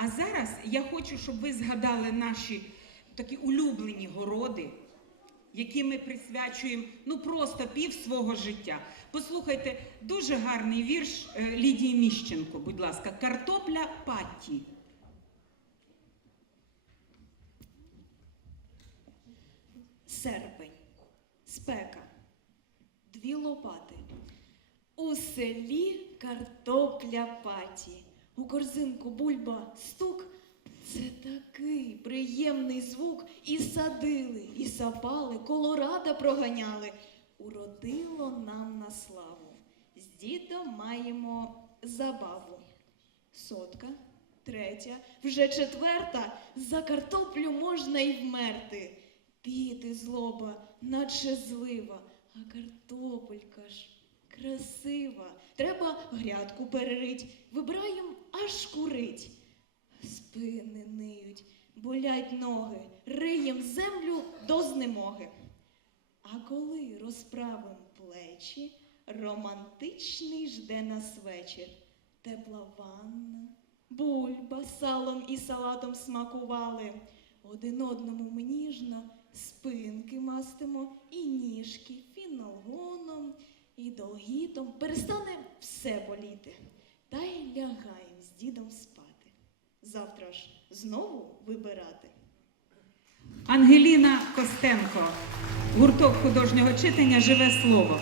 А зараз я хочу, щоб ви згадали наші такі улюблені городи, які ми присвячуємо ну просто пів свого життя. Послухайте, дуже гарний вірш е, Лідії Міщенко, будь ласка, картопля патті. Серпень, спека, дві лопати. У селі картопля паті. У корзинку бульба стук. Це такий приємний звук. І садили, і сапали, колорада проганяли. Уродило нам на славу. З дідом маємо забаву. Сотка, третя, вже четверта. За картоплю можна й вмерти. Піти злоба, наче злива, а картопелька ж красива. Треба грядку перерить, вибираєм аж курить. Спини ниють, болять ноги, риєм землю до знемоги. А коли розправим плечі, романтичний жде нас вечір. Тепла ванна, бульба салом і салатом смакували. Один одному ми ніжно спинки мастимо і долгітом. Перестане все боліти. Та й лягаєм з дідом спати. Завтра ж знову вибирати. Ангеліна Костенко, гурток художнього читання Живе слово.